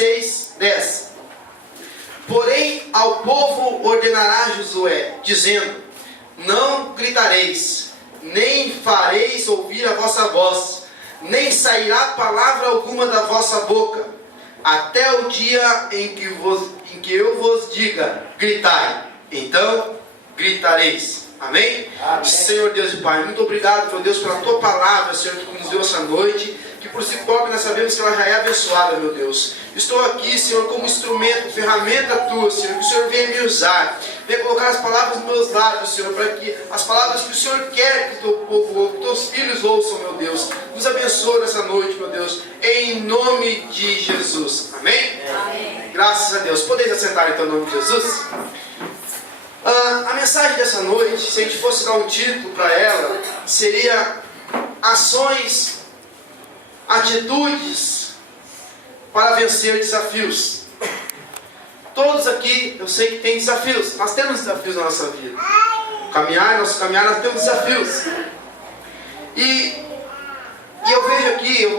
6:10. Porém ao povo ordenará Josué, dizendo: não gritareis, nem fareis ouvir a vossa voz, nem sairá palavra alguma da vossa boca, até o dia em que eu vos diga: gritai, então gritareis. Amém? Amém? Senhor Deus e Pai, muito obrigado, meu Deus, pela Tua palavra, Senhor, que nos deu essa noite, que por si própria nós sabemos que ela já é abençoada, meu Deus. Estou aqui, Senhor, como instrumento, ferramenta Tua, Senhor, que o Senhor venha me usar, venha colocar as palavras nos meus lábios, Senhor, para que as palavras que o Senhor quer que o Teu povo ouça, que Teus filhos ouçam, meu Deus. Nos abençoe nessa noite, meu Deus, em nome de Jesus. Amém? Amém. Graças a Deus. Podeis assentar então em nome de Jesus? A mensagem dessa noite, se a gente fosse dar um título para ela, seria ações, atitudes para vencer desafios. Todos aqui, eu sei que tem desafios. Nós temos desafios na nossa vida. Nosso caminhar, nós temos desafios. E eu vejo aqui, eu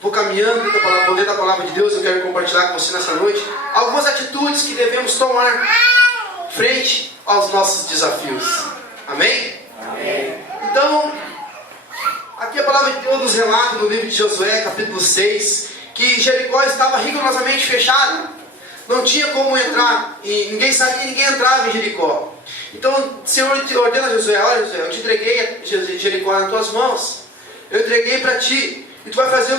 vou caminhando para poder da palavra de Deus. Eu quero compartilhar com você nessa noite algumas atitudes que devemos tomar frente aos nossos desafios. Amém? Amém. Então, aqui a palavra de Deus nos relata no livro de Josué, capítulo 6, que Jericó estava rigorosamente fechada. Não tinha como entrar, e ninguém sabia que ninguém entrava em Jericó. Então o Senhor ordena a Josué: olha, Josué, eu te entreguei Jericó nas tuas mãos, eu entreguei para ti, e tu vai fazer,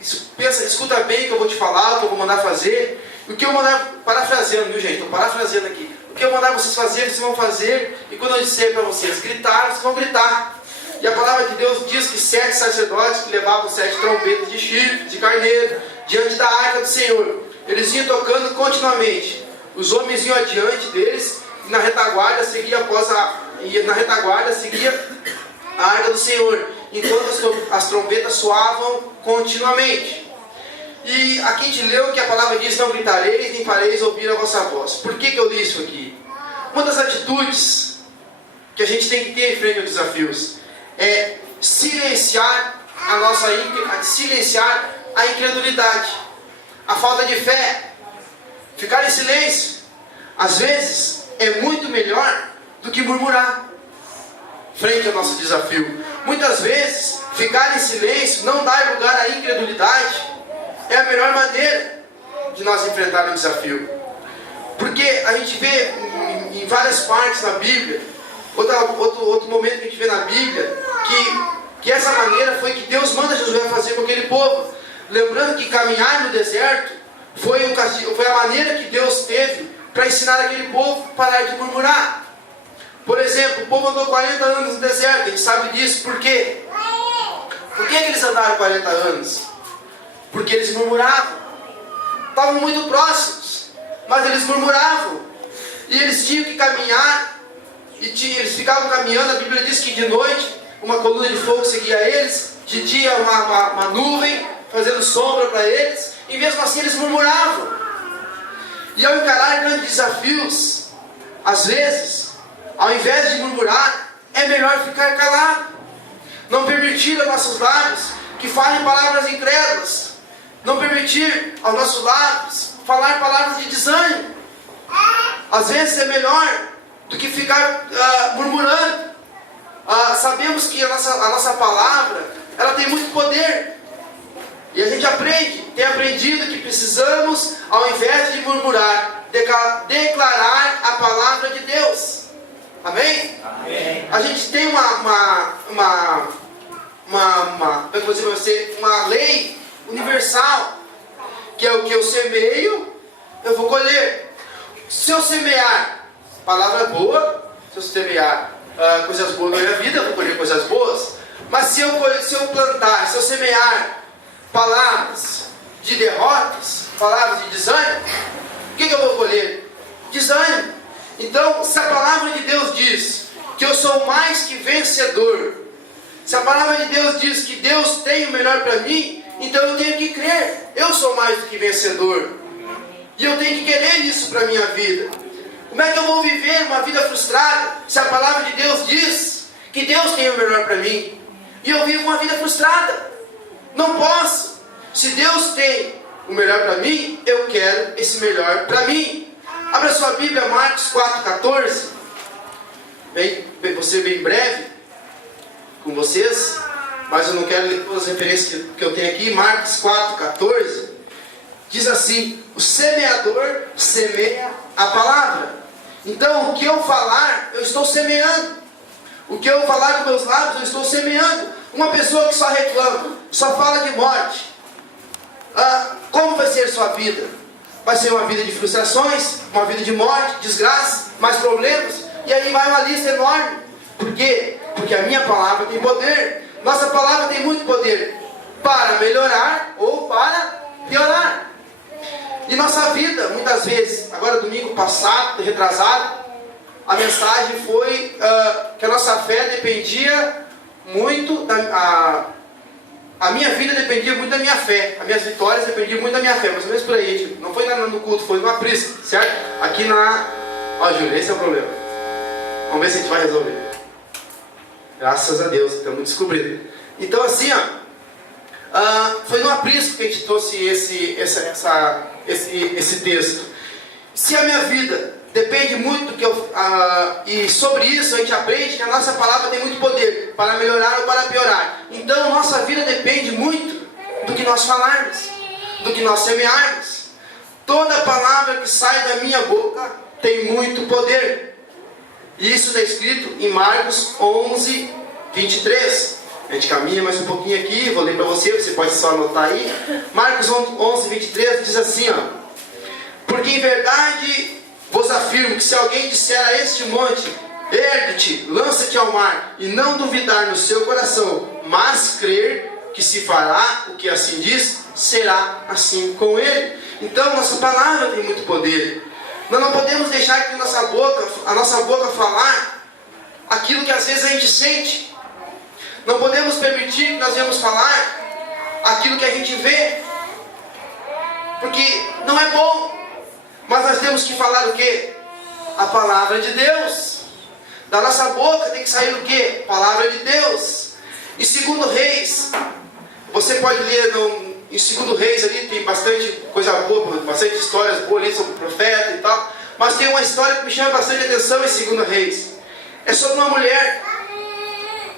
escuta bem o que eu vou te falar, o que eu vou mandar fazer. O que eu mandar, parafraseando, viu gente? Estou parafraseando aqui. O que eu mandar vocês fazerem, vocês vão fazer. E quando eu disser para vocês gritar, vocês vão gritar. E a palavra de Deus diz que 7 sacerdotes que levavam 7 trombetas de chifre, de carneiro, diante da arca do Senhor, eles iam tocando continuamente. Os homens iam adiante deles, e na retaguarda seguia a arca do Senhor, enquanto as trombetas soavam continuamente. E aqui a gente leu que a palavra diz: não gritareis, nem fareis ouvir a vossa voz. Por que eu li isso aqui? Uma das atitudes que a gente tem que ter em frente aos desafios é silenciar a incredulidade, a falta de fé. Ficar em silêncio, às vezes, é muito melhor do que murmurar frente ao nosso desafio. Muitas vezes, ficar em silêncio, não dar lugar à incredulidade, é a melhor maneira de nós enfrentar um desafio. Porque a gente vê em várias partes na Bíblia, outro momento que a gente vê na Bíblia, que essa maneira foi que Deus manda Josué fazer com aquele povo. Lembrando que caminhar no deserto foi a maneira que Deus teve para ensinar aquele povo a parar de murmurar. Por exemplo, o povo andou 40 anos no deserto, a gente sabe disso. Por quê? Por que eles andaram 40 anos? Porque eles murmuravam. Estavam muito próximos, mas eles murmuravam. E eles tinham que caminhar, eles ficavam caminhando. A Bíblia diz que de noite uma coluna de fogo seguia eles, de dia uma nuvem fazendo sombra para eles, e mesmo assim eles murmuravam. E ao encarar grandes desafios, às vezes, ao invés de murmurar, é melhor ficar calado. Não permitir aos nossos lábios que falem palavras incrédulas. Não permitir aos nossos lábios falar palavras de desânimo. Às vezes é melhor do que ficar murmurando. Sabemos que a nossa palavra, ela tem muito poder. E a gente tem aprendido que precisamos, ao invés de murmurar, declarar a palavra de Deus. Amém? Amém. A gente tem uma lei universal, que é o que eu semeio, eu vou colher. Se eu semear palavra boa, se eu semear coisas boas na minha vida, eu vou colher coisas boas. Mas se eu semear palavras de derrotas, palavras de desânimo, o que eu vou colher? Desânimo. Então, se a palavra de Deus diz que eu sou mais que vencedor, se a palavra de Deus diz que Deus tem o melhor para mim, então eu tenho que crer. Eu sou mais do que vencedor. E eu tenho que querer isso para a minha vida. Como é que eu vou viver uma vida frustrada se a palavra de Deus diz que Deus tem o melhor para mim? E eu vivo uma vida frustrada. Não posso. Se Deus tem o melhor para mim, eu quero esse melhor para mim. Abra sua Bíblia, Marcos 4,14. Vou ser bem breve com vocês, mas eu não quero ler todas as referências que eu tenho aqui. Marcos 4,14 diz assim: o semeador semeia a palavra. Então, o que eu falar, eu estou semeando. O que eu falar com meus lábios, eu estou semeando. Uma pessoa que só reclama, só fala de morte, como vai ser sua vida? Vai ser uma vida de frustrações, uma vida de morte, desgraça, mais problemas, e aí vai uma lista enorme. Por quê? Porque a minha palavra tem poder. Nossa palavra tem muito poder para melhorar ou para piorar. E nossa vida, muitas vezes, agora domingo passado, retrasado, a mensagem foi que a nossa fé dependia muito a minha vida dependia muito da minha fé. As minhas vitórias dependiam muito da minha fé. Mais ou menos por aí, gente. Não foi no culto, foi no aprisco, certo? Aqui ó, Júlia, esse é o problema. Vamos ver se a gente vai resolver. Graças a Deus, estamos descobrindo. Então assim, foi no aprisco que a gente trouxe esse texto. Se a minha vida depende muito do que e sobre isso a gente aprende que a nossa palavra tem muito poder para melhorar ou para piorar. Então nossa vida depende muito do que nós falarmos, do que nós semearmos. Toda palavra que sai da minha boca tem muito poder. Isso está escrito em Marcos 11, 23. A gente caminha mais um pouquinho aqui, vou ler para você pode só anotar aí. Marcos 11, 23 diz assim, porque em verdade vos afirmo que se alguém disser a este monte, ergue-te, lança-te ao mar, e não duvidar no seu coração, mas crer que se fará o que assim diz, será assim com ele. Então nossa palavra tem muito poder. Nós não podemos deixar que a nossa boca falar aquilo que às vezes a gente sente. Não podemos permitir que nós venhamos falar aquilo que a gente vê, porque não é bom. Mas nós temos que falar o quê? A palavra de Deus. Da nossa boca tem que sair o quê? Palavra de Deus. Em 2 Reis, você pode ler em 2 Reis ali, tem bastante coisa boa, bastante histórias boas ali sobre o profeta e tal. Mas tem uma história que me chama bastante atenção em 2 Reis. É sobre uma mulher,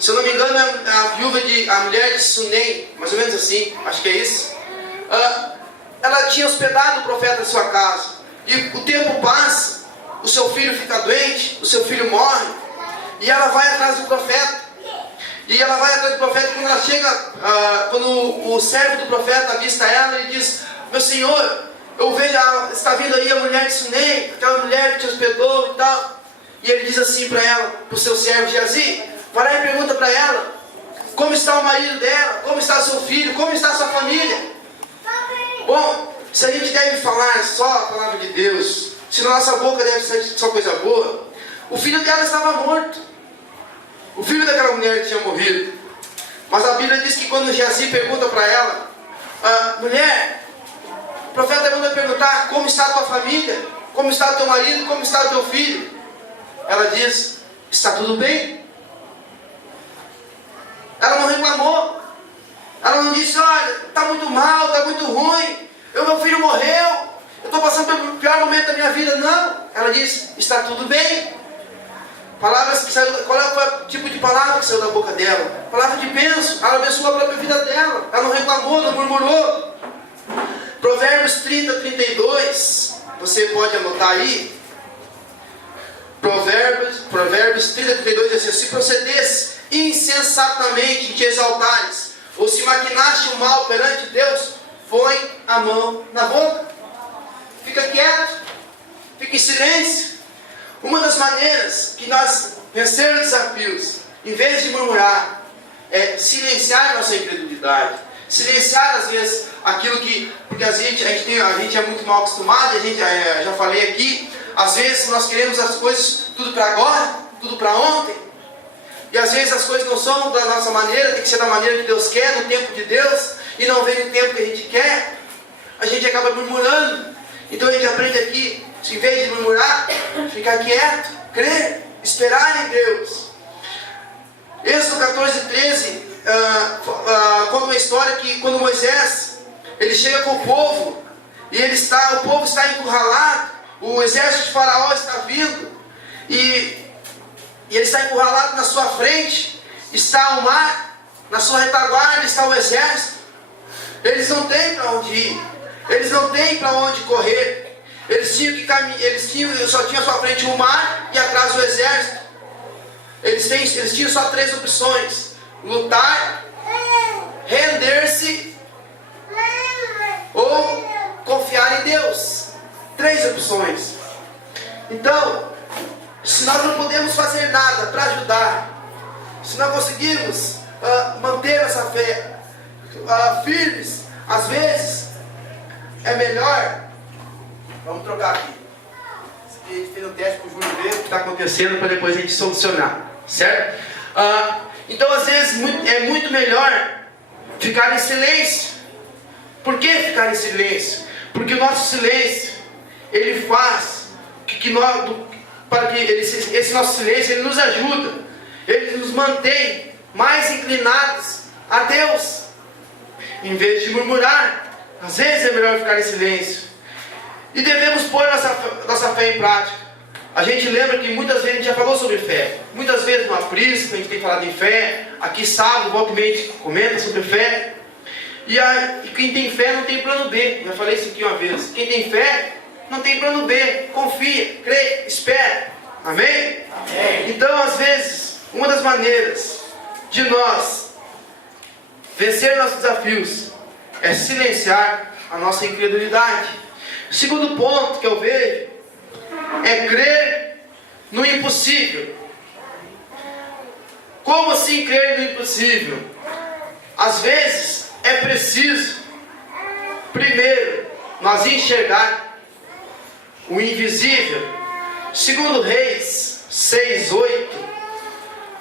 se eu não me engano, é a mulher de Sunem, mais ou menos assim, acho que é isso. Ela tinha hospedado o profeta em sua casa. E o tempo passa, o seu filho fica doente, o seu filho morre, e ela vai atrás do profeta. E ela vai atrás do profeta, e quando ela chega, quando o servo do profeta avista ela, ele diz: meu senhor, eu vejo, está vindo aí a mulher de Sunem, aquela mulher que te hospedou e tal. E ele diz assim para ela, para o seu servo Geazi, vai lá e pergunta para ela, como está o marido dela, como está o seu filho, como está a sua família. Bom, se a gente deve falar só a palavra de Deus, se na nossa boca deve sair só coisa boa, o filho dela estava morto. O filho daquela mulher tinha morrido. Mas a Bíblia diz que quando Geazi pergunta para ela, mulher, o profeta manda perguntar como está a tua família, como está o teu marido, como está o teu filho. Ela diz, está tudo bem. Ela não reclamou. Ela não disse, olha, está muito mal, está muito ruim. Meu filho morreu, eu estou passando pelo pior momento da minha vida. Não, ela disse, está tudo bem. Palavras que saiu, qual é o tipo de palavra que saiu da boca dela? Palavra de bênção, ela abençoou a própria vida dela. Ela não reclamou, não murmurou. Provérbios 30, 32, você pode anotar aí. Provérbios 30, 32 diz assim, se procedesse insensatamente te exaltares, ou se maquinaste o mal perante Deus, põe a mão na boca. Fica quieto. Fica em silêncio. Uma das maneiras que nós vencermos desafios, em vez de murmurar, é silenciar a nossa incredulidade. Silenciar às vezes aquilo que... Porque a gente é muito mal acostumado, já falei aqui, às vezes nós queremos as coisas tudo para agora, tudo para ontem. E às vezes as coisas não são da nossa maneira, tem que ser da maneira que Deus quer, no tempo de Deus, e não vem no tempo que a gente quer. A gente acaba murmurando. Então a gente aprende aqui, em vez de murmurar, ficar quieto, crer, esperar em Deus. Êxodo 14, 13 conta uma história que quando Moisés ele chega com o povo, e o povo está encurralado, o exército de Faraó está vindo, e ele está encurralado na sua frente, está o mar, na sua retaguarda está o exército. Eles não têm para onde ir, eles não têm para onde correr, eles tinham que caminhar, só tinha à sua frente o mar e atrás o exército. Eles tinham só 3 opções: lutar, render-se ou confiar em Deus. 3 opções. Então, se nós não podemos fazer nada para ajudar, se não conseguirmos manter essa fé firmes, às vezes é melhor. Vamos trocar aqui. Isso aqui a gente fez um teste para o Júlio ver o que está acontecendo, para depois a gente solucionar, certo? Então, às vezes é muito melhor ficar em silêncio. Por que ficar em silêncio? Porque o nosso silêncio, ele faz esse nosso silêncio, ele nos ajuda, ele nos mantém mais inclinados a Deus, em vez de murmurar. Às vezes é melhor ficar em silêncio, e devemos pôr nossa fé em prática. A gente lembra que muitas vezes a gente já falou sobre fé, muitas vezes no aprisco a gente tem falado em fé, aqui sábado, volta e meia a gente comenta sobre fé, e quem tem fé não tem plano B. Já falei isso aqui uma vez: quem tem fé não tem plano B, confia, crê, espera. Amém? Amém. Então, às vezes, uma das maneiras de nós vencer nossos desafios é silenciar a nossa incredulidade. O segundo ponto que eu vejo é crer no impossível. Como assim crer no impossível? Às vezes é preciso primeiro nós enxergar o invisível. Segundo Reis 6:8,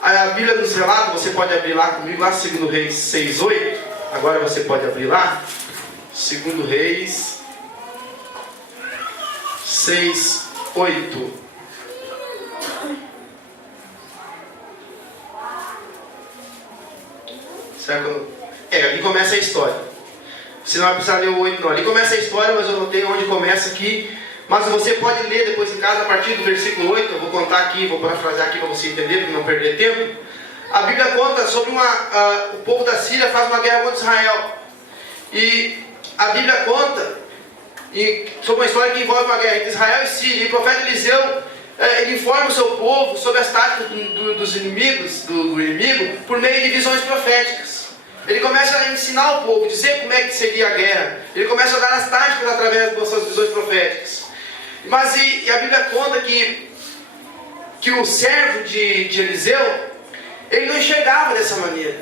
a Bíblia nos relata, você pode abrir lá comigo, lá segundo Reis 6:8, agora você pode abrir lá, segundo Reis 6:8. Ali começa a história. Você não vai precisar ler o 8 não, ali começa a história, mas eu não tenho onde começa aqui. Mas você pode ler depois em casa a partir do versículo 8. Eu vou contar aqui, vou parafrasear aqui para você entender, para não perder tempo. A Bíblia conta sobre o povo da Síria faz uma guerra contra Israel. E a Bíblia conta sobre uma história que envolve uma guerra entre Israel e Síria. E o profeta Eliseu, ele informa o seu povo sobre as táticas dos inimigos, do inimigo, por meio de visões proféticas. Ele começa a ensinar o povo, dizer como é que seria a guerra. Ele começa a dar as táticas através das suas visões proféticas. Mas a Bíblia conta que o servo de Eliseu, ele não enxergava dessa maneira.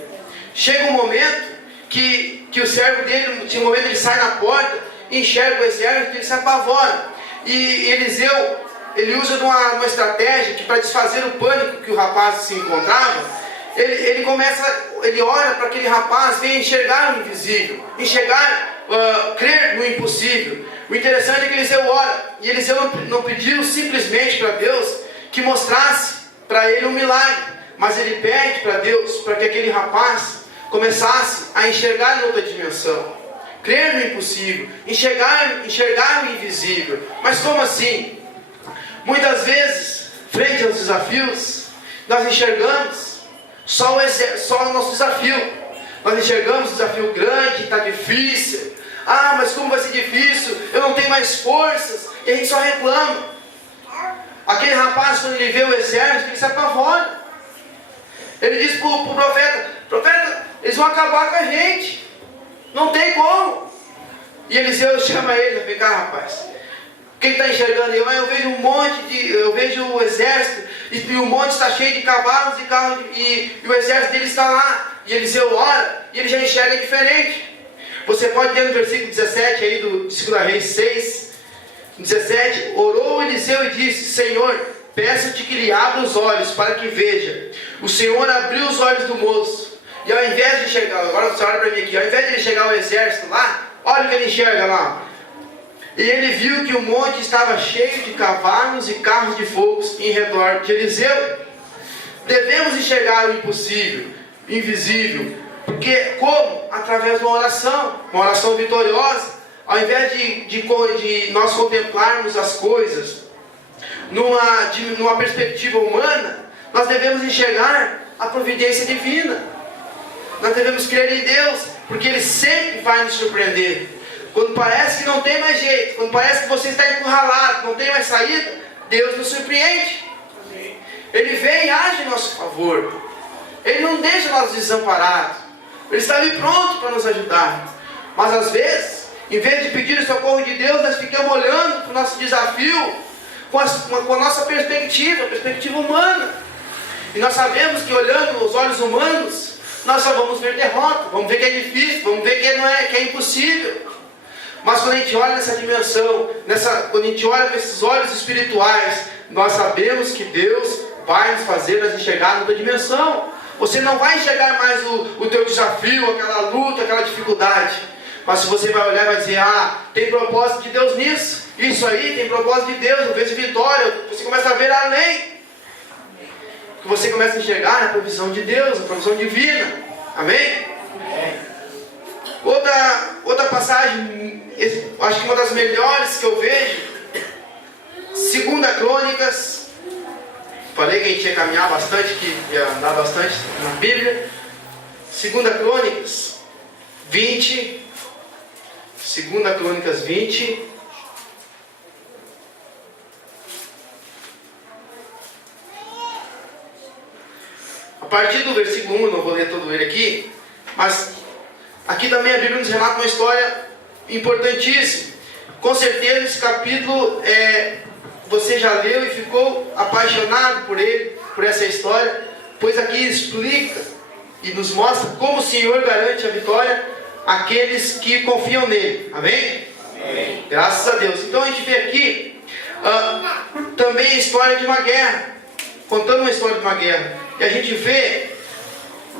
Chega um momento que o servo dele, tinha um momento ele sai na porta, enxerga o exército e ele se apavora. E Eliseu, ele usa uma estratégia que, para desfazer o pânico que o rapaz se encontrava, ele ora para aquele rapaz venha enxergar o invisível, crer no impossível. O interessante é que Eliseu ora, e Eliseu não pediu simplesmente para Deus que mostrasse para ele um milagre, mas ele pede para Deus para que aquele rapaz começasse a enxergar em outra dimensão, crer no impossível, enxergar o invisível. Mas como assim? Muitas vezes, frente aos desafios, nós enxergamos só o nosso desafio. Nós enxergamos o desafio grande, está difícil. Mas como vai ser difícil, eu não tenho mais forças. E a gente só reclama. Aquele rapaz, quando ele vê o exército, ele se apavora. Ele diz para o profeta, eles vão acabar com a gente, não tem como. E Eliseu chama ele, vem cá rapaz, quem está enxergando? Eu vejo o exército, e o monte está cheio de cavalos e carros, e o exército dele está lá. E Eliseu ora, e ele já enxerga diferente. Você pode ler no versículo 17 aí do 2 Reis 6, 17, orou Eliseu e disse, Senhor, peço-te que lhe abra os olhos para que veja. O Senhor abriu os olhos do moço, e ao invés de enxergar, agora você olha para mim aqui, ao invés de ele enxergar o exército lá, olha o que ele enxerga lá. E ele viu que o monte estava cheio de cavalos e carros de fogo em redor de Eliseu. Devemos enxergar o impossível, invisível, Porque como? Através de uma oração vitoriosa. Ao invés de nós contemplarmos as coisas numa perspectiva humana, nós devemos enxergar a providência divina. Nós devemos crer em Deus, porque Ele sempre vai nos surpreender. Quando parece que não tem mais jeito, quando parece que você está encurralado, não tem mais saída, Deus nos surpreende. Ele vem e age em nosso favor. Ele não deixa nós desamparados. Ele está ali pronto para nos ajudar. Mas às vezes, em vez de pedir o socorro de Deus, nós ficamos olhando para o nosso desafio com a nossa perspectiva, a perspectiva humana. E nós sabemos que olhando os olhos humanos, nós só vamos ver derrota, vamos ver que é difícil, vamos ver que é impossível. Mas quando a gente olha nessa dimensão, quando a gente olha para esses olhos espirituais, nós sabemos que Deus vai nos fazer enxergar na outra dimensão. Você não vai enxergar mais o teu desafio, aquela luta, aquela dificuldade. Mas se você vai olhar e vai dizer, tem propósito de Deus nisso. Isso aí tem propósito de Deus, eu vejo vitória. Você começa a ver além. Você começa a enxergar na provisão de Deus, na provisão divina. Amém? Outra passagem, acho que uma das melhores que eu vejo, 2 Crônicas. Falei que a gente ia caminhar bastante, que ia andar bastante na Bíblia. 2 Crônicas 20. 2 Crônicas 20. A partir do versículo 1, não vou ler todo ele aqui, mas aqui também a Bíblia nos relata uma história importantíssima. Com certeza esse capítulo você já leu e ficou apaixonado por ele, por essa história, pois aqui explica e nos mostra como o Senhor garante a vitória àqueles que confiam nele. Amém? Amém. Graças a Deus. Então a gente vê aqui também a história de uma guerra, contando uma história de uma guerra. E a gente vê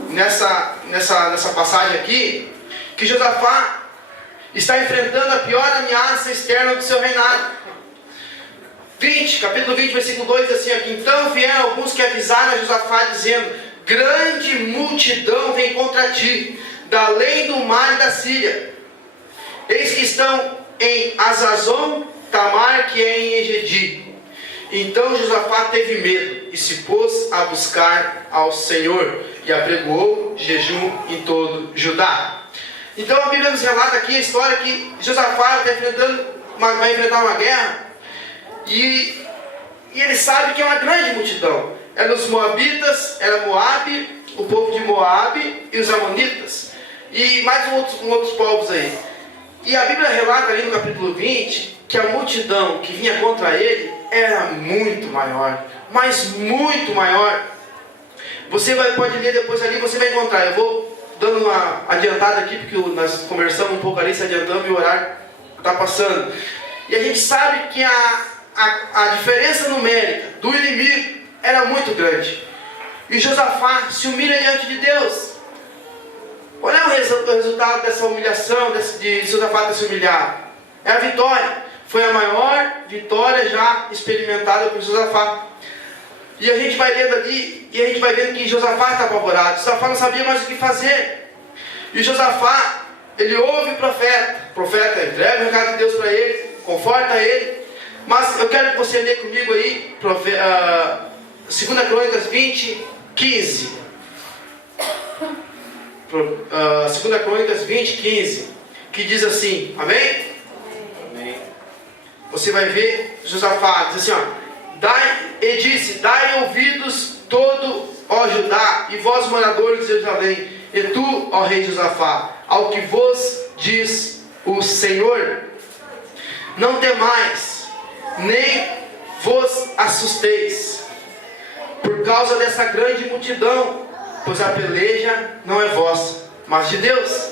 nessa passagem aqui que Josafá está enfrentando a pior ameaça externa do seu reinado. Capítulo 20, versículo 2 diz assim aqui: então vieram alguns que avisaram a Josafá, dizendo: grande multidão vem contra ti, da além do mar e da Síria. Eis que estão em Azazon Tamar, que é em Engedi. Então Josafá teve medo e se pôs a buscar ao Senhor, e apregoou jejum em todo Judá. Então a Bíblia nos relata aqui a história que Josafá vai enfrentar uma guerra, e ele sabe que é uma grande multidão. Eram os Moabitas, era Moabe, o povo de Moabe e os Amonitas, e mais outros povos aí. E a Bíblia relata ali no capítulo 20 que a multidão que vinha contra ele era muito maior, mas muito maior. Você pode ler depois ali, você vai encontrar. Eu vou dando uma adiantada aqui, porque nós conversamos um pouco ali, se adiantamos e o horário está passando. E a gente sabe que a diferença numérica do inimigo era muito grande. E Josafá se humilha diante de Deus. Olha o resultado dessa humilhação, de Josafá ter se humilhado. É a vitória. Foi a maior vitória já experimentada por Josafá. E a gente vai lendo ali, e a gente vai vendo que Josafá está apavorado. Josafá não sabia mais o que fazer. E Josafá, ele ouve o profeta. O profeta entrega o recado de Deus para ele, conforta ele. Mas eu quero que você lê comigo aí, 2 Crônicas 20, 15. 2 Crônicas 20, 15. Que diz assim, amém? Você vai ver Josafá, diz assim, e disse: dai ouvidos todo, ó Judá, e vós moradores de Jerusalém, e tu, ó rei Josafá, ao que vos diz o Senhor: não temais, nem vos assusteis, por causa dessa grande multidão, pois a peleja não é vossa, mas de Deus.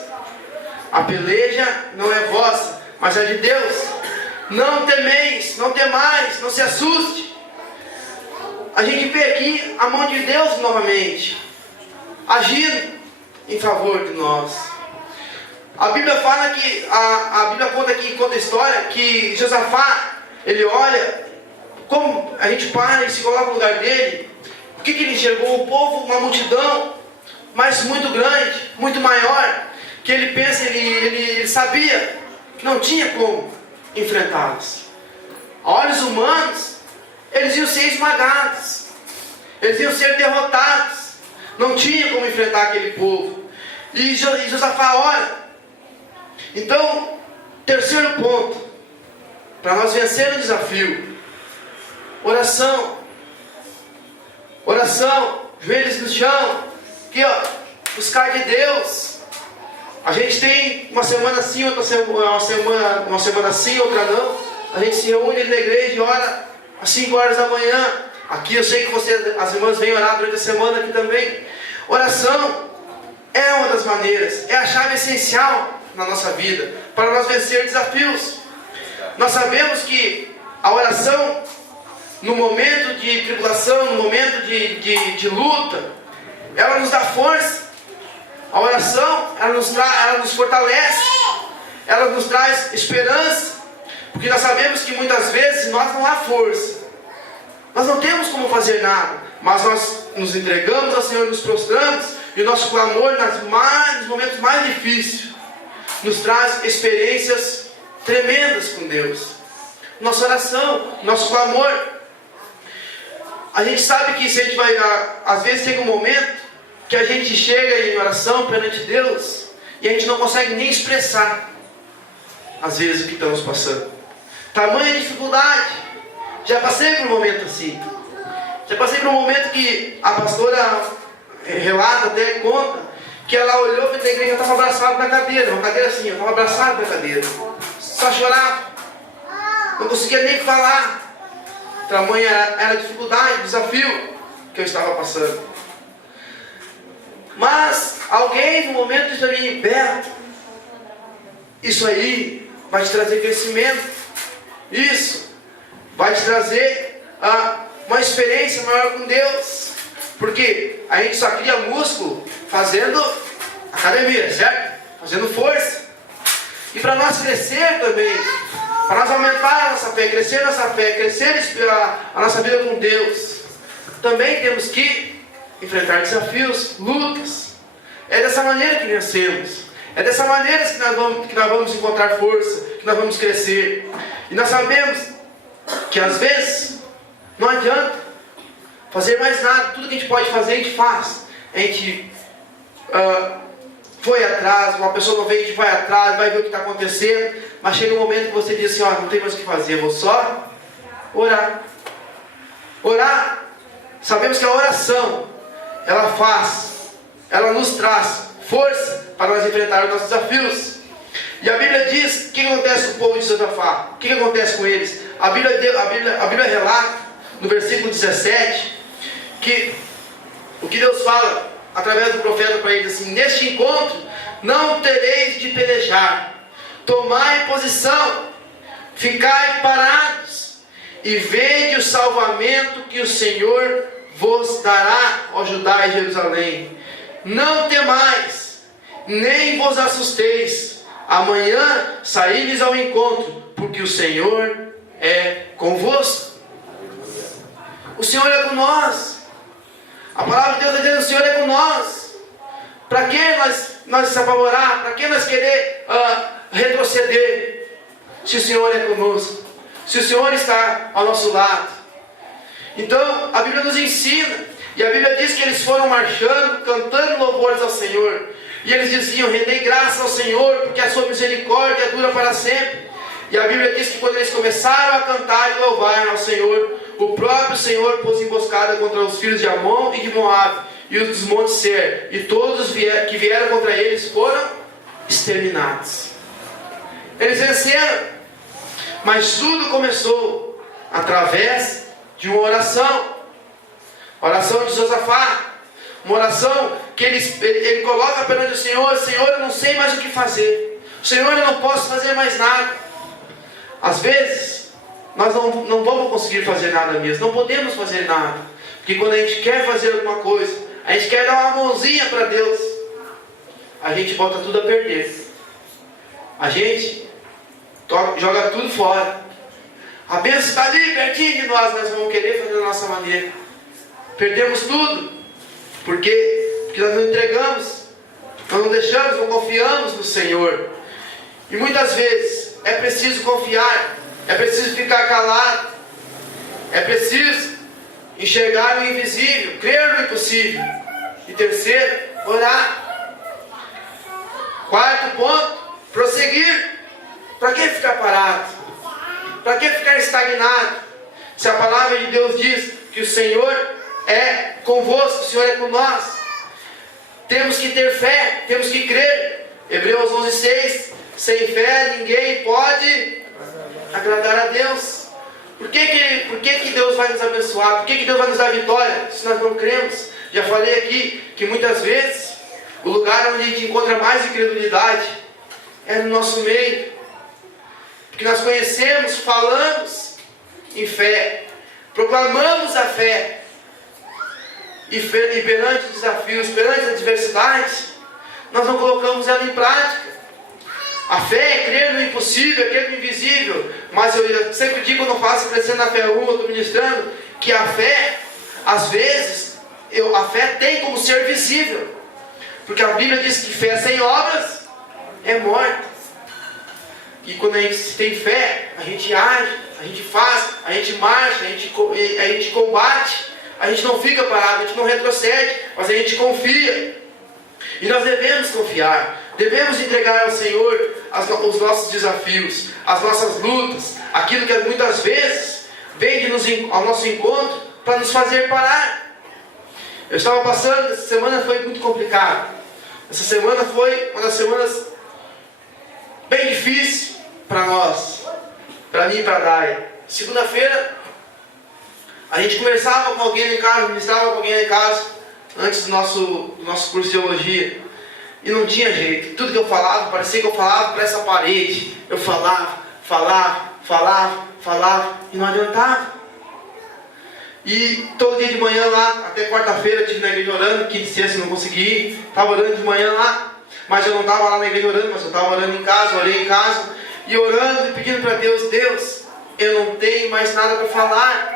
A peleja não é vossa, mas é de Deus. Não temeis, não temais, não se assuste. A gente vê aqui a mão de Deus novamente, agindo em favor de nós. A Bíblia fala que, a Bíblia conta aqui, conta a história, que Josafá, ele olha, como a gente para e se coloca no lugar dele. O que ele enxergou? O povo, uma multidão, mas muito grande, muito maior, que ele sabia que não tinha como enfrentá-las. A olhos humanos, eles iam ser esmagados, eles iam ser derrotados, não tinha como enfrentar aquele povo. E Josafá ora. Então, terceiro ponto, para nós vencermos o desafio: oração. Oração, joelhos no chão, aqui ó, buscar de Deus. A gente tem uma semana sim, uma semana sim, outra não. A gente se reúne na igreja e ora às 5 horas da manhã. Aqui eu sei que as irmãs vêm orar durante a semana aqui também. Oração é uma das maneiras, é a chave essencial na nossa vida, para nós vencer desafios. Nós sabemos que a oração, no momento de tribulação, no momento de luta, ela nos dá força. A oração, ela nos fortalece, ela nos traz esperança, porque nós sabemos que muitas vezes nós não há força, nós não temos como fazer nada, mas nós nos entregamos ao Senhor, nos prostramos, e o nosso clamor nos momentos mais difíceis nos traz experiências tremendas com Deus. Nossa oração, nosso clamor, a gente sabe que se a gente vai, às vezes chega um momento que a gente chega em oração perante Deus e a gente não consegue nem expressar às vezes o que estamos passando. Tamanha dificuldade. Já passei por um momento assim. Já passei por um momento que a pastora relata, até conta, que ela olhou para a igreja e estava abraçada na cadeira. Uma cadeira assim, eu estava abraçado na cadeira. Só chorava. Não conseguia nem falar. Tamanha era a dificuldade, o desafio que eu estava passando. Mas alguém no momento de estar perto, isso aí vai te trazer crescimento. Isso vai te trazer uma experiência maior com Deus. Porque a gente só cria músculo fazendo academia, certo? Fazendo força. E para nós crescer também, para nós aumentar a nossa fé, crescer a nossa vida com Deus, também temos que enfrentar desafios, lutas. É dessa maneira que vencemos. É dessa maneira que nós vamos encontrar força, que nós vamos crescer. E nós sabemos que às vezes não adianta fazer mais nada. Tudo que a gente pode fazer, a gente faz. A gente foi atrás, uma pessoa não vem, a gente vai atrás, vai ver o que está acontecendo. Mas chega um momento que você diz assim, ó, não tem mais o que fazer, vou só orar. Orar. Sabemos que a oração, ela nos traz força para nós enfrentar os nossos desafios. E a Bíblia diz, o que acontece com o povo de Josafá? O que acontece com eles? A Bíblia relata, no versículo 17, que o que Deus fala, através do profeta para eles, assim: neste encontro não tereis de pelejar, tomai posição, ficai parados, e vede o salvamento que o Senhor vos dará, ó Judá e Jerusalém. Não temais, nem vos assusteis, amanhã saíres ao encontro, porque o Senhor é convosco. O Senhor é com nós. A palavra de Deus está dizendo: o Senhor é com nós. Para que nós se apavorar? Para que nós querer retroceder? Se o Senhor é conosco, se o Senhor está ao nosso lado. Então a Bíblia nos ensina, e a Bíblia diz que eles foram marchando, cantando louvores ao Senhor, e eles diziam: rendei graça ao Senhor, porque a sua misericórdia dura para sempre. E a Bíblia diz que quando eles começaram a cantar e louvar ao Senhor, o próprio Senhor pôs emboscada contra os filhos de Amon e de Moabe, e os dos montes Seir, e todos que vieram contra eles foram exterminados. Eles venceram, mas tudo começou através de uma oração. A oração de Josafá, uma oração que ele coloca perante o Senhor: Senhor, eu não sei mais o que fazer, Senhor, eu não posso fazer mais nada. Às vezes nós não vamos conseguir fazer nada mesmo, não podemos fazer nada, porque quando a gente quer fazer alguma coisa, a gente quer dar uma mãozinha para Deus, a gente bota tudo a perder, a gente joga tudo fora. A bênção está ali pertinho de nós vamos querer fazer da nossa maneira, perdemos tudo. Por quê? Porque nós não entregamos, nós não deixamos, não confiamos no Senhor. E muitas vezes é preciso confiar, é preciso ficar calado, é preciso enxergar o invisível, crer no impossível. E terceiro, orar. Quarto ponto, prosseguir. Para que ficar parado? Para que ficar estagnado? Se a palavra de Deus diz que o Senhor é convosco, o Senhor é com nós. Temos que ter fé, temos que crer. Hebreus 11:6. Sem fé ninguém pode agradar a Deus. Por que Deus vai nos abençoar? Por que Deus vai nos dar vitória se nós não cremos? Já falei aqui que muitas vezes o lugar onde a gente encontra mais incredulidade é no nosso meio. Porque nós conhecemos, falamos em fé, proclamamos a fé. E perante os desafios, perante as adversidades, nós não colocamos ela em prática. A fé é crer no impossível, é crer no invisível. Mas eu sempre digo, quando eu faço Crescendo na Fé 1, eu estou ministrando, que a fé, às vezes, a fé tem como ser visível. Porque a Bíblia diz que fé sem obras é morta. E quando a gente tem fé, a gente age, a gente faz, a gente marcha, a gente combate. A gente não fica parado, a gente não retrocede, mas a gente confia. E nós devemos confiar, devemos entregar ao Senhor os nossos desafios, as nossas lutas, aquilo que muitas vezes vem ao nosso encontro para nos fazer parar. Eu estava passando, essa semana foi muito complicada. Essa semana foi uma das semanas bem difícil para nós, para mim e para a Dai. Segunda-feira, a gente conversava com alguém em casa, ministrava com alguém em casa, antes do nosso curso de teologia. E não tinha jeito. Tudo que eu falava, parecia que eu falava para essa parede. Eu falava, e não adiantava. E todo dia de manhã lá, até quarta-feira, eu estive na igreja orando, quinta e sexta não consegui. Estava orando de manhã lá, mas eu não estava lá na igreja orando, mas eu estava orando em casa, orei em casa. E orando e pedindo para Deus, Deus, eu não tenho mais nada para falar.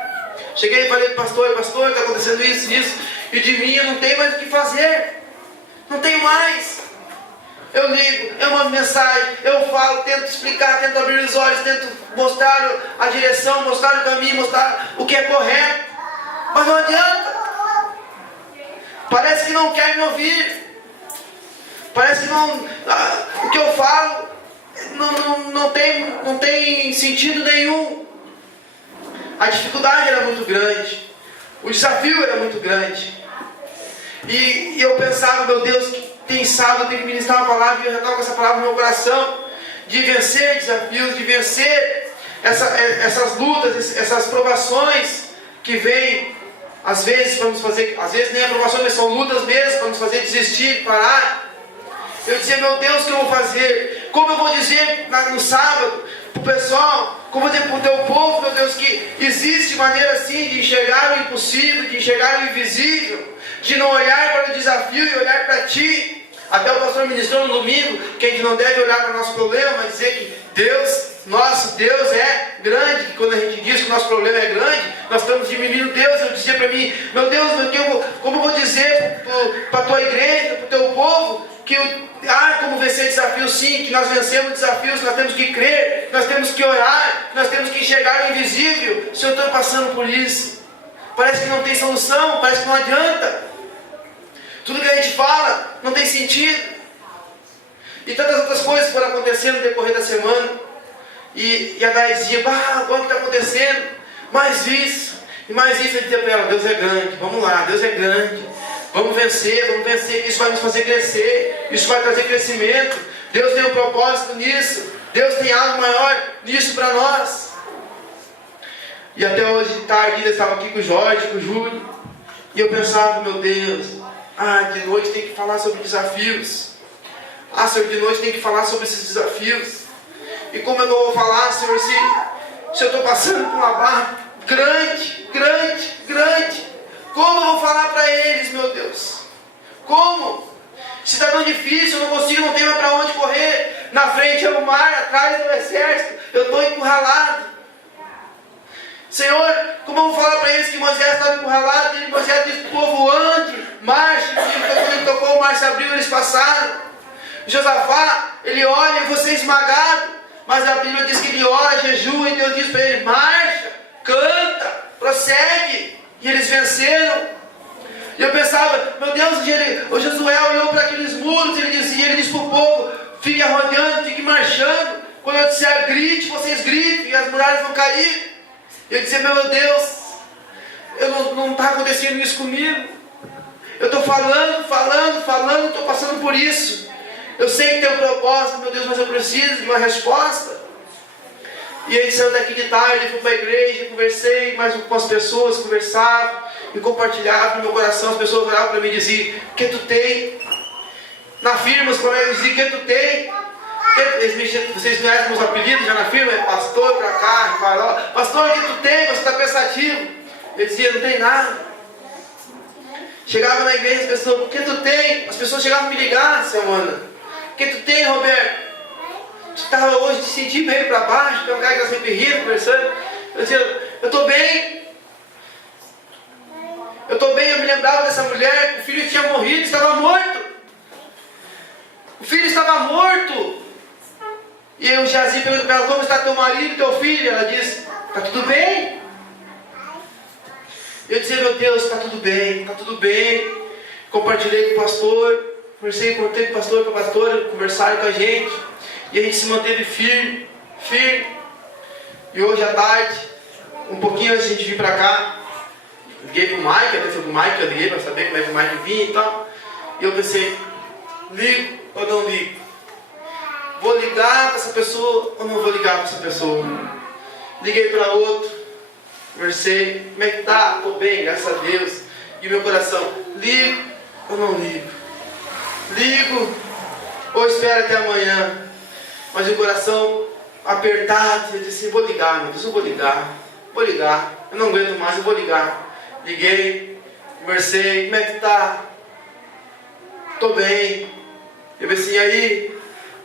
Cheguei e falei para o pastor, está acontecendo isso, e de mim eu não tenho mais o que fazer. Não tenho mais. Eu ligo, eu mando mensagem, eu falo, tento explicar, tento abrir os olhos, tento mostrar a direção, mostrar o caminho, mostrar o que é correto. Mas não adianta. Parece que não quer me ouvir. Parece que o que eu falo não tem sentido nenhum. A dificuldade era muito grande. O desafio era muito grande. E eu pensava, meu Deus, tem sábado, eu tenho que ministrar uma palavra, e eu já estava com essa palavra no meu coração, de vencer desafios, de vencer essas lutas, essas provações que vêm, às vezes, para nos fazer, às vezes nem aprovações, mas são lutas mesmo, para nos fazer desistir, parar. Eu dizia, meu Deus, o que eu vou fazer? Como eu vou dizer no sábado para o pessoal, como eu vou dizer para o teu povo, meu Deus, que existe maneira assim de enxergar o impossível, de enxergar o invisível, de não olhar para o desafio e olhar para ti. Até o pastor ministrou no domingo que a gente não deve olhar para o nosso problema, mas dizer que Deus, nosso Deus é grande, que quando a gente diz que o nosso problema é grande, nós estamos diminuindo Deus. Eu dizia para mim, meu Deus, como eu vou dizer para a tua igreja, para o teu povo, que como vencer desafios? Sim, que nós vencemos desafios, nós temos que crer, nós temos que orar, nós temos que enxergar o invisível. Se eu estou passando por isso, parece que não tem solução, parece que não adianta. Tudo que a gente fala não tem sentido. E tantas outras coisas foram acontecendo no decorrer da semana. E a Dai dizia, olha o que está acontecendo, mais isso, e mais isso. Eu dizia para ela, Deus é grande, vamos lá, Deus é grande. Vamos vencer, isso vai nos fazer crescer, isso vai trazer crescimento. Deus tem um propósito nisso, Deus tem algo maior nisso para nós. E até hoje de tarde eu estava aqui com o Jorge, com o Júlio, e eu pensava, meu Deus, de noite tem que falar sobre desafios. Senhor, de noite tem que falar sobre esses desafios. E como eu não vou falar, Senhor, se eu estou passando por uma barra grande, como eu vou falar para eles, meu Deus? Como? Se está tão difícil, eu não consigo, não tenho mais para onde correr. Na frente é o mar, atrás é o exército. Eu estou encurralado. Senhor, como eu vou falar para eles que Moisés estava encurralado? E Moisés disse: povo, ande, marche. Quando ele tocou, o mar se abriu, eles passaram. Josafá, ele olha e você esmagado. Mas a Bíblia diz que ele ora, jejua, e Deus diz para ele: marcha, canta, prossegue. E eles venceram. E eu pensava: meu Deus, o Josué olhou para aqueles muros, ele disse para o povo: fique arrodeando, fique marchando. Quando eu disser grite, vocês gritem, e as muralhas vão cair. Eu dizia: meu Deus, não está acontecendo isso comigo. Eu estou falando, estou passando por isso. Eu sei que tem um propósito, meu Deus, mas eu preciso de uma resposta. E aí saiu daqui de tarde, fui para a igreja, conversei mais com as pessoas, conversava e compartilhava no meu coração. As pessoas olhavam para mim e diziam: o que tu tem? Na firma, os colegas diziam: o que tu tem? Vocês conhecem meus apelidos já na firma? É pastor para cá, farol. Pastor, o que tu tem? Você está pensativo. Eu dizia: não tem nada. Chegava na igreja, as pessoas: o que tu tem? As pessoas chegavam a me ligar: semana, o que tu tem, Roberto? Tu estava hoje, te senti meio para baixo, tem um cara que está sempre rindo, conversando. Eu dizia: eu estou bem. Eu estou bem. Eu me lembrava dessa mulher, o filho tinha morrido, estava morto. O filho estava morto. E eu já assim pergunto para ela: como está teu marido e teu filho? Ela disse: está tudo bem. Eu dizia: meu Deus, está tudo bem, está tudo bem. Compartilhei com o pastor, contei com o pastor, com a pastora, conversaram com a gente. E a gente se manteve firme. E hoje à tarde, um pouquinho antes de a gente vir para cá, liguei para o Mike, até foi para o Mike, eu liguei para saber como é que o Mike vinha e tal. E eu pensei: ligo ou não ligo? Vou ligar para essa pessoa ou não vou ligar para essa pessoa? Liguei para outro, conversei: como é que tá? Estou bem, graças a Deus. E o meu coração: ligo ou não ligo? Ligo ou espero até amanhã? Mas o coração apertado, eu disse: vou ligar, meu Deus, eu vou ligar, eu não aguento mais, eu vou ligar. Liguei, conversei: como é que tá? Estou bem. Eu disse: e aí,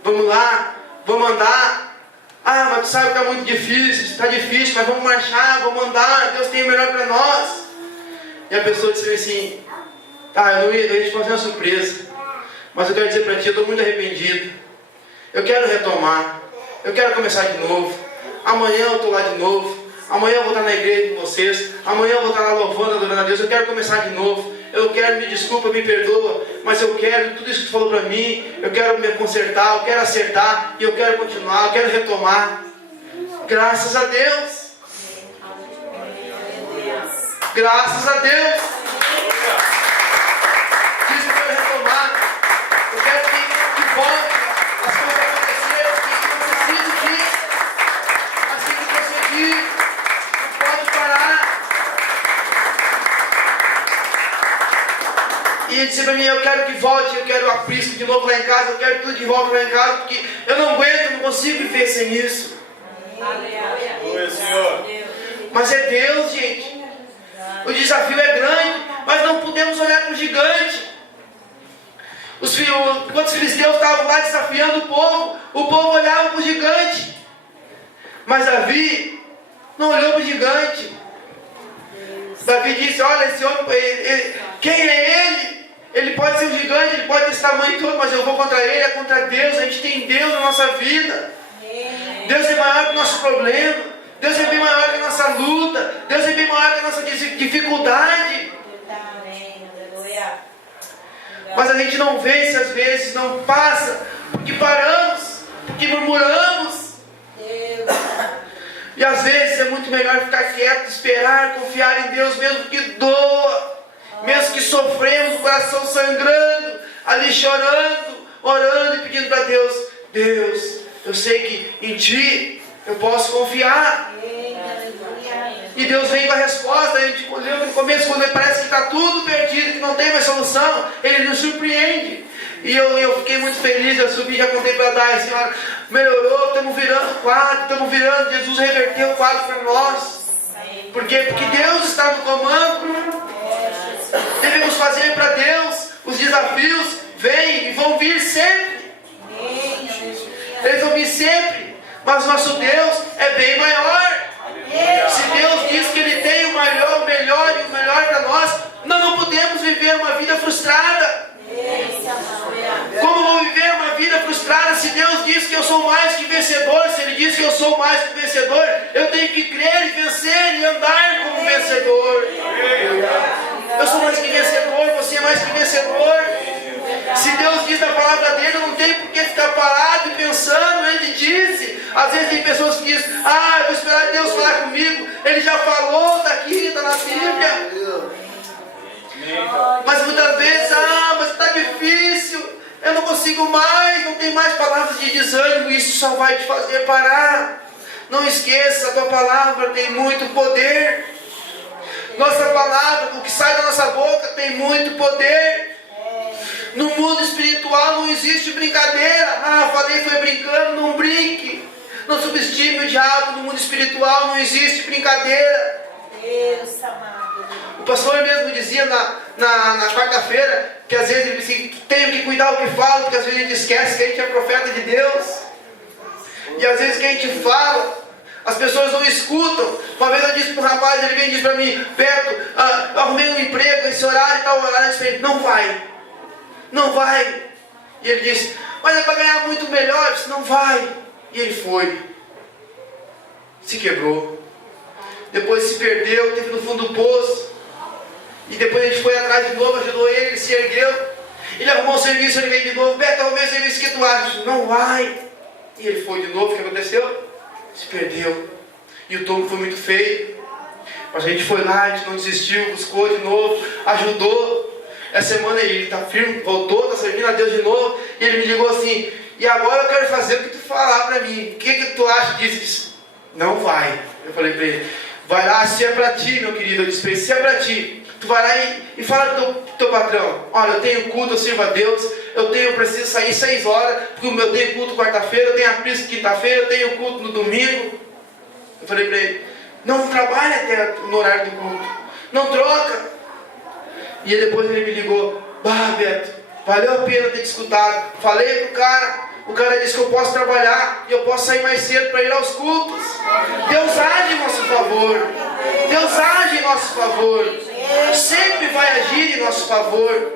vamos lá, vamos andar? Ah, mas tu sabe que está muito difícil, está difícil, mas vamos marchar, vamos andar, Deus tem o melhor para nós. E a pessoa disse assim: eu ia te fazer uma surpresa, mas eu quero dizer para ti, eu estou muito arrependido. Eu quero retomar, eu quero começar de novo. Amanhã eu estou lá de novo. Amanhã eu vou estar na igreja com vocês. Amanhã eu vou estar lá louvando, adorando a Deus. Eu quero começar de novo. Eu quero, me desculpa, me perdoa, mas eu quero tudo isso que tu falou para mim. Eu quero me consertar, eu quero acertar. E eu quero continuar, eu quero retomar. Graças a Deus. Graças a Deus. Diz que eu quero retomar. Eu quero que volte. As coisas acontecerem, que eu preciso disso. Assim que prosseguir, não pode parar. E ele disse para mim: eu quero que volte, eu quero aprisco de novo lá em casa, eu quero tudo de volta lá em casa, porque eu não aguento, não consigo viver sem isso. Aleluia, Senhor. Mas é Deus, gente. O desafio é grande, mas não podemos olhar para o gigante. Quando os filisteus estavam lá desafiando o povo olhava para o gigante. Mas Davi não olhou para o gigante. Davi disse: olha, esse homem, quem é ele? Ele pode ser um gigante, ele pode ter esse tamanho todo, mas eu vou contra ele, é contra Deus. A gente tem Deus na nossa vida. Deus é maior que o nosso problema. Deus é bem maior que a nossa luta. Deus é bem maior que a nossa dificuldade. Mas a gente não vence às vezes, não passa, porque paramos, porque murmuramos. E às vezes é muito melhor ficar quieto, esperar, confiar em Deus, mesmo que doa, mesmo que sofremos, o coração sangrando, ali chorando, orando e pedindo para Deus: Deus, eu sei que em Ti eu posso confiar. E Deus vem com a resposta. A gente lembra no começo, quando parece que está tudo perdido, que não tem mais solução, Ele nos surpreende. E eu fiquei muito feliz. Eu subi, já contei para a senhora: melhorou, estamos virando o quadro, estamos virando. Jesus reverteu o quadro para nós. Por quê? Porque Deus está no comando. Devemos fazer para Deus. Os desafios vêm e vão vir sempre. Eles vão vir sempre. Mas nosso Deus é bem maior. Se Deus diz vencedor, se Ele diz que eu sou mais que vencedor, eu tenho que crer e vencer e andar como vencedor. Eu sou mais que vencedor, você é mais que vencedor. Se Deus diz na palavra dele, não tem por que ficar parado e pensando. Ele disse. Às vezes tem pessoas que dizem: eu vou esperar Deus falar comigo. Ele já falou, está aqui, está na Bíblia. Mas muitas vezes, mas está difícil, eu não consigo mais, não tem mais palavras de desânimo. Isso só vai te fazer parar. Não esqueça, a tua palavra tem muito poder. Nossa palavra, o que sai da nossa boca tem muito poder. No mundo espiritual não existe brincadeira. Falei, foi brincando, não brinque. Não subestime o diabo. No mundo espiritual não existe brincadeira. Deus amado. O pastor mesmo dizia na quarta-feira que às vezes ele disse que tenho que cuidar o que falo, porque às vezes a gente esquece que a gente é profeta de Deus. E às vezes que a gente fala, as pessoas não escutam. Uma vez eu disse para um rapaz, ele veio e disse para mim, Beto, arrumei um emprego, esse horário e tal horário. Eu disse, não vai. Não vai. E ele disse, mas é para ganhar muito melhor. Eu disse, não vai. E ele foi. Se quebrou. Depois se perdeu, teve no fundo do poço. E depois a gente foi atrás de novo, ajudou ele, ele se ergueu. Ele arrumou um serviço, ele veio de novo. Beto, arrumei o serviço que tu acha? Não vai. E ele foi de novo, o que aconteceu? Se perdeu. E o tombo foi muito feio. Mas a gente foi lá, a gente não desistiu, buscou de novo, ajudou. Essa semana ele está firme, voltou, está servindo a Deus de novo. E ele me ligou assim, e agora eu quero fazer o que tu falar para mim. O que tu acha disso? Disse, não vai. Eu falei para ele, vai lá, se é para ti, meu querido. Eu disse para ele, se é para ti, tu vai lá e fala pro teu patrão, olha, eu tenho culto, eu sirvo a Deus, eu preciso sair 6 horas, porque eu tenho culto quarta-feira, eu tenho a pista quinta-feira, eu tenho culto no domingo. Eu falei para ele, não trabalha até no horário do culto, não troca. E depois ele me ligou, Beto, valeu a pena ter te escutado. Falei pro cara, o cara disse que eu posso trabalhar e eu posso sair mais cedo para ir aos cultos. Deus age em nosso favor. Deus age em nosso favor. Sempre vai agir em nosso favor.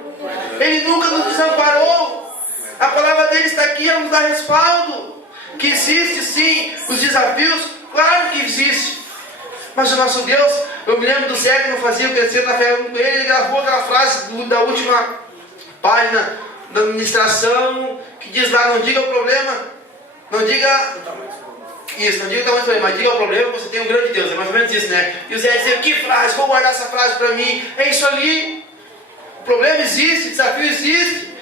Ele nunca nos desamparou. A palavra dele está aqui, ela nos dá respaldo. Que existe sim os desafios, claro que existe. Mas o nosso Deus, eu me lembro do Zé que não fazia crescer na fé com ele, ele gravou aquela frase da última página da administração, que diz lá, não diga o problema, não diga isso, não diga o tamanho do problema, mas diga o problema, você tem um grande Deus, é mais ou menos isso, né? E o Zé dizia, que frase, vou guardar essa frase para mim, é isso ali. O problema existe, o desafio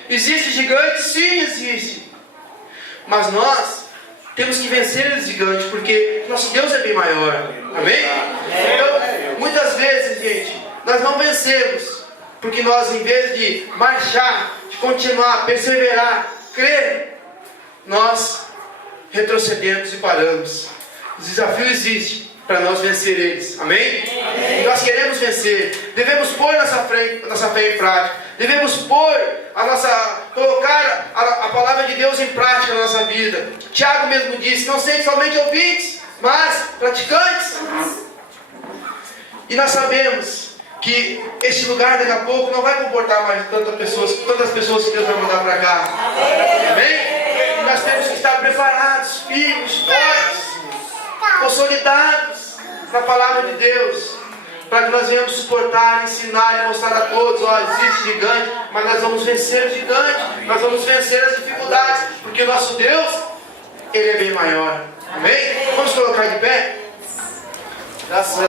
existe gigante, sim existe. Mas nós temos que vencer esse gigante, porque nosso Deus é bem maior. Amém? Então, muitas vezes, gente, nós não vencemos, porque nós, em vez de marchar, de continuar, perseverar, crer, nós retrocedemos e paramos. Os desafios existem para nós vencer eles. Amém? E nós queremos vencer. Devemos pôr nossa fé em prática. Devemos colocar a palavra de Deus em prática na nossa vida. Tiago mesmo disse, não sejam somente ouvintes, mas praticantes. E nós sabemos que este lugar daqui a pouco não vai comportar mais tantas pessoas que Deus vai mandar para cá. Amém? E nós temos que estar preparados, firmes, fortes, consolidados na palavra de Deus, para que nós venhamos suportar, ensinar e mostrar a todos, existe gigante, mas nós vamos vencer o gigante, nós vamos vencer as dificuldades, porque o nosso Deus, Ele é bem maior. Amém? Vamos colocar de pé? Graças a Deus.